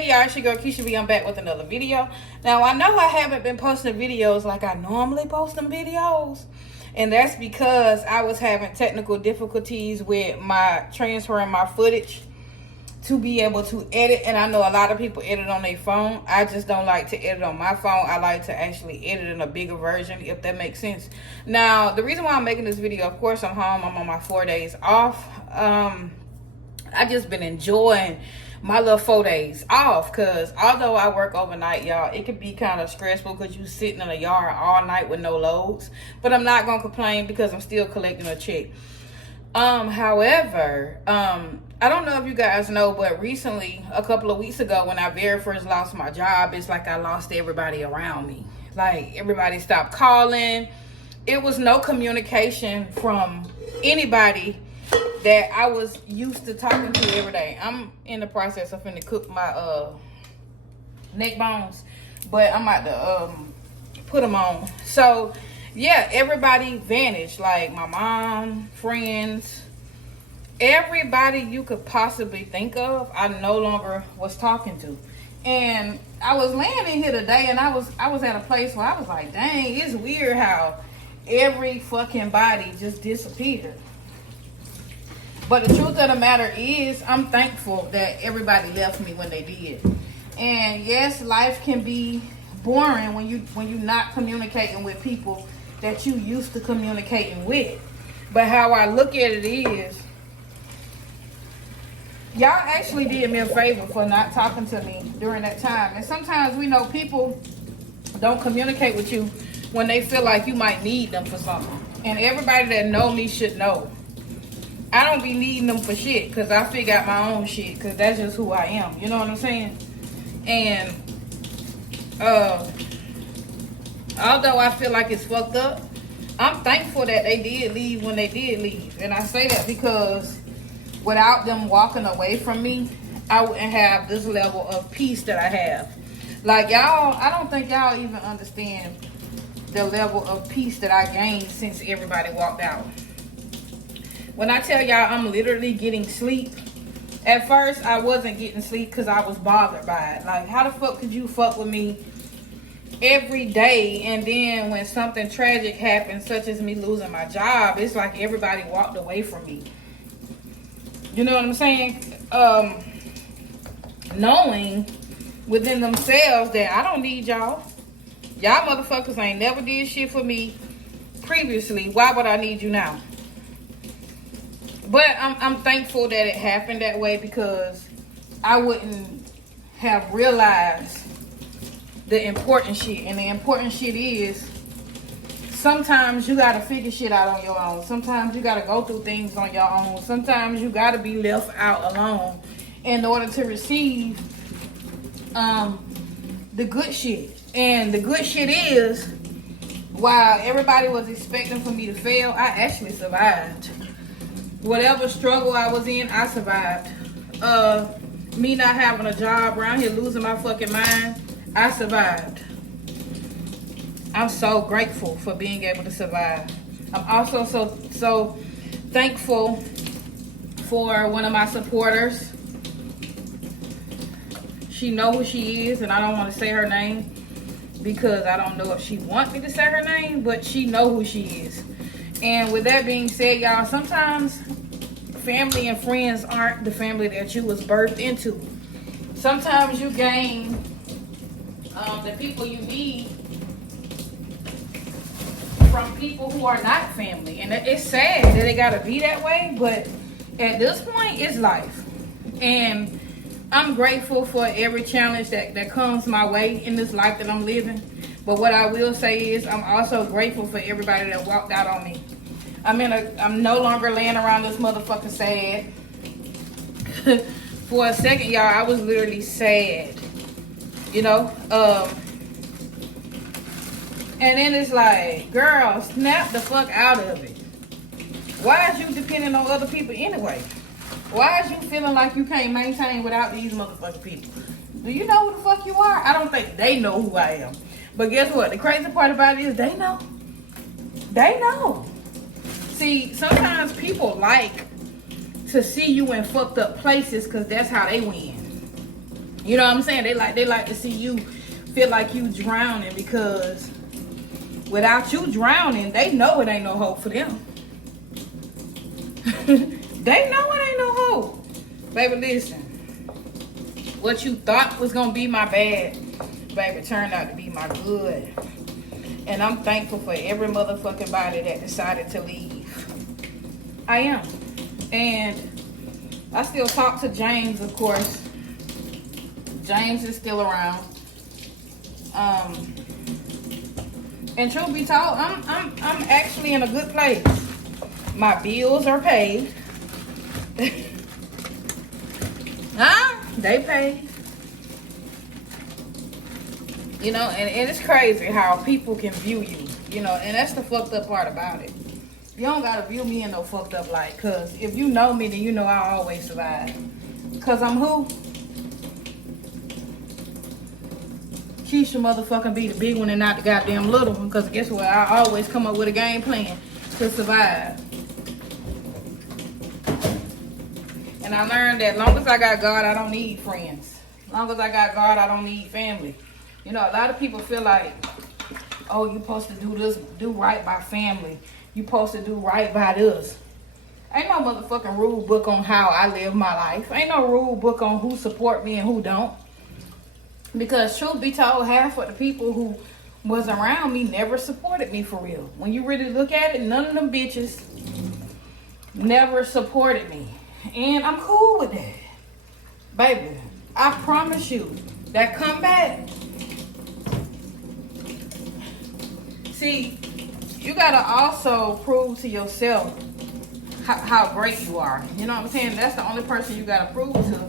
Hey y'all, it's your girl Keisha B. I'm back with another video. Now I know I haven't been posting videos like I normally post them videos, and that's because I was having technical difficulties with my transferring my footage to be able to edit. And I know a lot of people edit on their phone. I just don't like to edit on my phone. I like to actually edit in a bigger version, if that makes sense. Now the reason why I'm making this video, of course I'm home, I'm on my 4 days off. I just been enjoying my little 4 days off, because although I work overnight, y'all, it can be kind of stressful because you sitting in a yard all night with no loads. But I'm not gonna complain because I'm still collecting a check. However, I don't know if you guys know, but recently, a couple of weeks ago, when I very first lost my job, it's like I lost everybody around me. Like, everybody stopped calling. It was no communication from anybody that I was used to talking to every day. I'm in the process of finna cook my neck bones, but I'm about to put them on. So yeah, everybody vanished. Like my mom, friends, everybody you could possibly think of, I no longer was talking to. And I was laying in here today, and I was at a place where I was like, dang, it's weird how every fucking body just disappeared. But the truth of the matter is, I'm thankful that everybody left me when they did. And yes, life can be boring when you're not communicating with people that you used to communicating with. But how I look at it is, y'all actually did me a favor for not talking to me during that time. And sometimes we know people don't communicate with you when they feel like you might need them for something. And everybody that know me should know, I don't be needing them for shit, because I figure out my own shit, because that's just who I am. You know what I'm saying? And although I feel like it's fucked up, I'm thankful that they did leave when they did leave. And I say that because without them walking away from me, I wouldn't have this level of peace that I have. Like, y'all, I don't think y'all even understand the level of peace that I gained since everybody walked out. When I tell y'all I'm literally getting sleep, at first I wasn't getting sleep because I was bothered by it. Like, how the fuck could you fuck with me every day, and then when something tragic happens, such as me losing my job, it's like everybody walked away from me. You know what I'm saying? Knowing within themselves that I don't need y'all. Y'all motherfuckers ain't never did shit for me previously. Why would I need you now? But I'm thankful that it happened that way, because I wouldn't have realized the important shit. And the important shit is, sometimes you gotta figure shit out on your own. Sometimes you gotta go through things on your own. Sometimes you gotta be left out alone in order to receive the good shit. And the good shit is, while everybody was expecting for me to fail, I actually survived. Whatever struggle I was in, I survived. Me not having a job, around here losing my fucking mind, I survived. I'm so grateful for being able to survive. I'm also so thankful for one of my supporters. She know who she is, and I don't want to say her name because I don't know if she wants me to say her name, but she know who she is. And with that being said, y'all, sometimes family and friends aren't the family that you was birthed into. Sometimes you gain the people you need from people who are not family. And it's sad that it gotta be that way, but at this point, it's life. And I'm grateful for every challenge that comes my way in this life that I'm living. But what I will say is, I'm also grateful for everybody that walked out on me. I'm no longer laying around this motherfucker sad. For a second, y'all, I was literally sad. You know? And then it's like, girl, snap the fuck out of it. Why is you depending on other people anyway? Why is you feeling like you can't maintain without these motherfucking people? Do you know who the fuck you are? I don't think they know who I am. But guess what? The crazy part about it is they know. They know. See, sometimes people like to see you in fucked up places because that's how they win. You know what I'm saying? They like to see you feel like you drowning, because without you drowning, they know it ain't no hope for them. They know it ain't no hope. Baby, listen. What you thought was gonna be my bad, baby, turned out to be my good. And I'm thankful for every motherfucking body that decided to leave. I am. And I still talk to James, of course. James is still around. And truth be told, I'm actually in a good place. My bills are paid. Huh? They paid. You know, and it's crazy how people can view you. You know, and that's the fucked up part about it. You don't gotta view me in no fucked up light, cause if you know me, then you know I always survive. Cause I'm who? Keisha motherfucking be the big one and not the goddamn little one. Cause guess what? I always come up with a game plan to survive. And I learned that long as I got God, I don't need friends. Long as I got God, I don't need family. You know, a lot of people feel like, oh, you supposed to do this, do right by family. You supposed to do right by this. Ain't no motherfucking rule book on how I live my life. Ain't no rule book on who support me and who don't. Because truth be told, half of the people who was around me never supported me for real. When you really look at it, none of them bitches never supported me. And I'm cool with that. Baby, I promise you, that comeback. See, you gotta also prove to yourself how great you are. You know what I'm saying? That's the only person you gotta prove to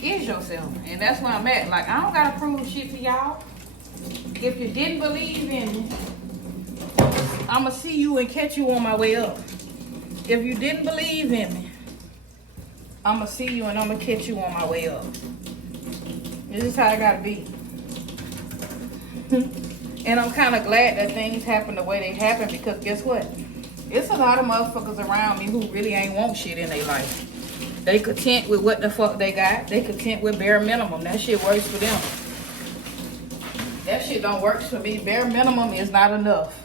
is yourself. And that's where I'm at. Like, I don't gotta prove shit to y'all. If you didn't believe in me, I'ma see you and catch you on my way up. If you didn't believe in me, I'ma see you and I'ma catch you on my way up. This is how I gotta be. And I'm kind of glad that things happen the way they happen, because guess what? It's a lot of motherfuckers around me who really ain't want shit in their life. They content with what the fuck they got. They content with bare minimum. That shit works for them. That shit don't work for me. Bare minimum is not enough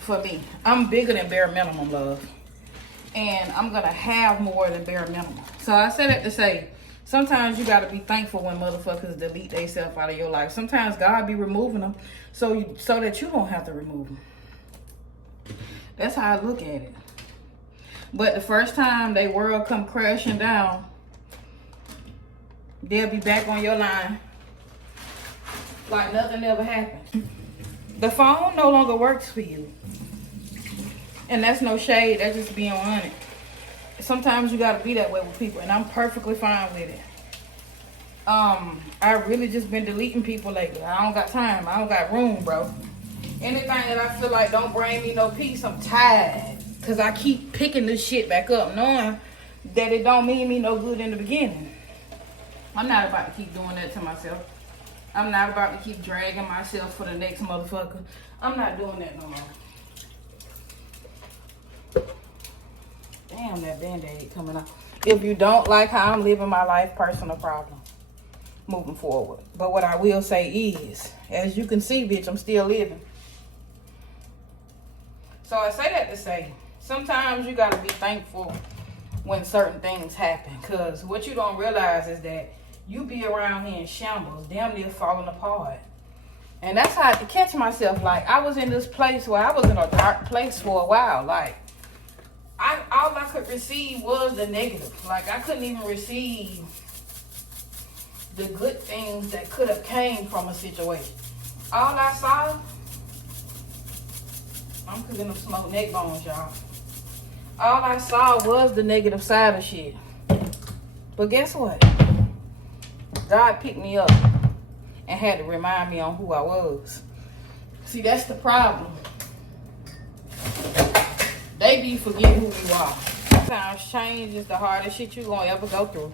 for me. I'm bigger than bare minimum, love. And I'm going to have more than bare minimum. So I say that to say, sometimes you got to be thankful when motherfuckers delete themselves out of your life. Sometimes God be removing them so that you don't have to remove them. That's how I look at it. But the first time they world come crashing down, they'll be back on your line like nothing ever happened. The phone no longer works for you. And that's no shade. That's just being honest. Sometimes you gotta be that way with people, and I'm perfectly fine with it. I really just been deleting people lately. I don't got time. I don't got room, bro. Anything that I feel like don't bring me no peace, I'm tired. Cause I keep picking this shit back up, knowing that it don't mean me no good in the beginning. I'm not about to keep doing that to myself. I'm not about to keep dragging myself for the next motherfucker. I'm not doing that no more. Damn, that Band-Aid coming out. If you don't like how I'm living my life, personal problem. Moving forward. But what I will say is, as you can see, bitch, I'm still living. So I say that to say, sometimes you gotta be thankful when certain things happen. Cause what you don't realize is that you be around here in shambles, damn near falling apart. And that's how I had to catch myself. Like, I was in this place where I was in a dark place for a while. Like, all I could receive was the negative. Like, I couldn't even receive the good things that could have came from a situation. All I saw, I'm cooking them smoked neck bones, y'all. All I saw was the negative side of shit. But guess what? God picked me up and had to remind me on who I was. See, that's the problem. They be forgetting who you are. Sometimes change is the hardest shit you're gonna ever go through.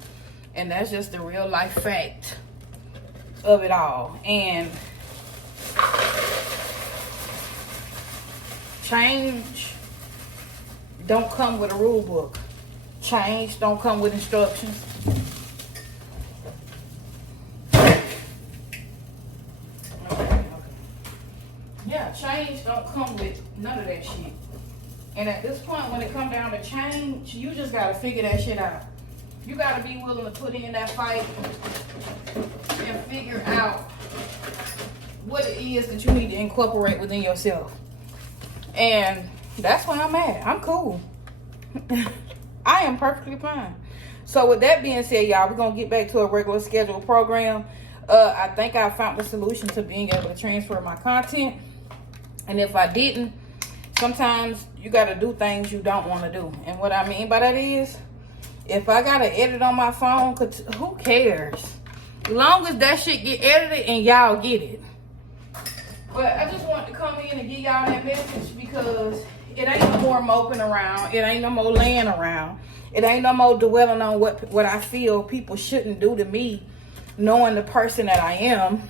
And that's just the real life fact of it all. And change don't come with a rule book. Change don't come with instructions. come with none of that shit. And at this point, when it come down to change, you just gotta figure that shit out. You gotta be willing to put in that fight and figure out what it is that you need to incorporate within yourself. And that's where I'm at. I'm cool. I am perfectly fine. So with that being said, y'all, we're gonna get back to a regular scheduled program. I think I found the solution to being able to transfer my content. And if I didn't, sometimes you gotta do things you don't want to do. And what I mean by that is, if I gotta edit on my phone, who cares? As long as that shit get edited and y'all get it. But I just want to come in and give y'all that message because it ain't no more moping around. It ain't no more laying around. It ain't no more dwelling on what I feel people shouldn't do to me, knowing the person that I am.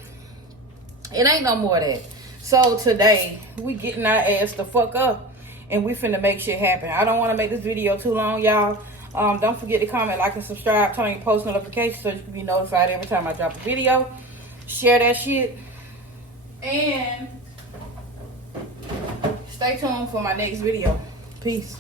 It ain't no more of that. So today, we getting our ass the fuck up and we finna make shit happen. I don't want to make this video too long, y'all. Don't forget to comment, like, and subscribe. Turn on your post notifications so you can be notified every time I drop a video. Share that shit. And stay tuned for my next video. Peace.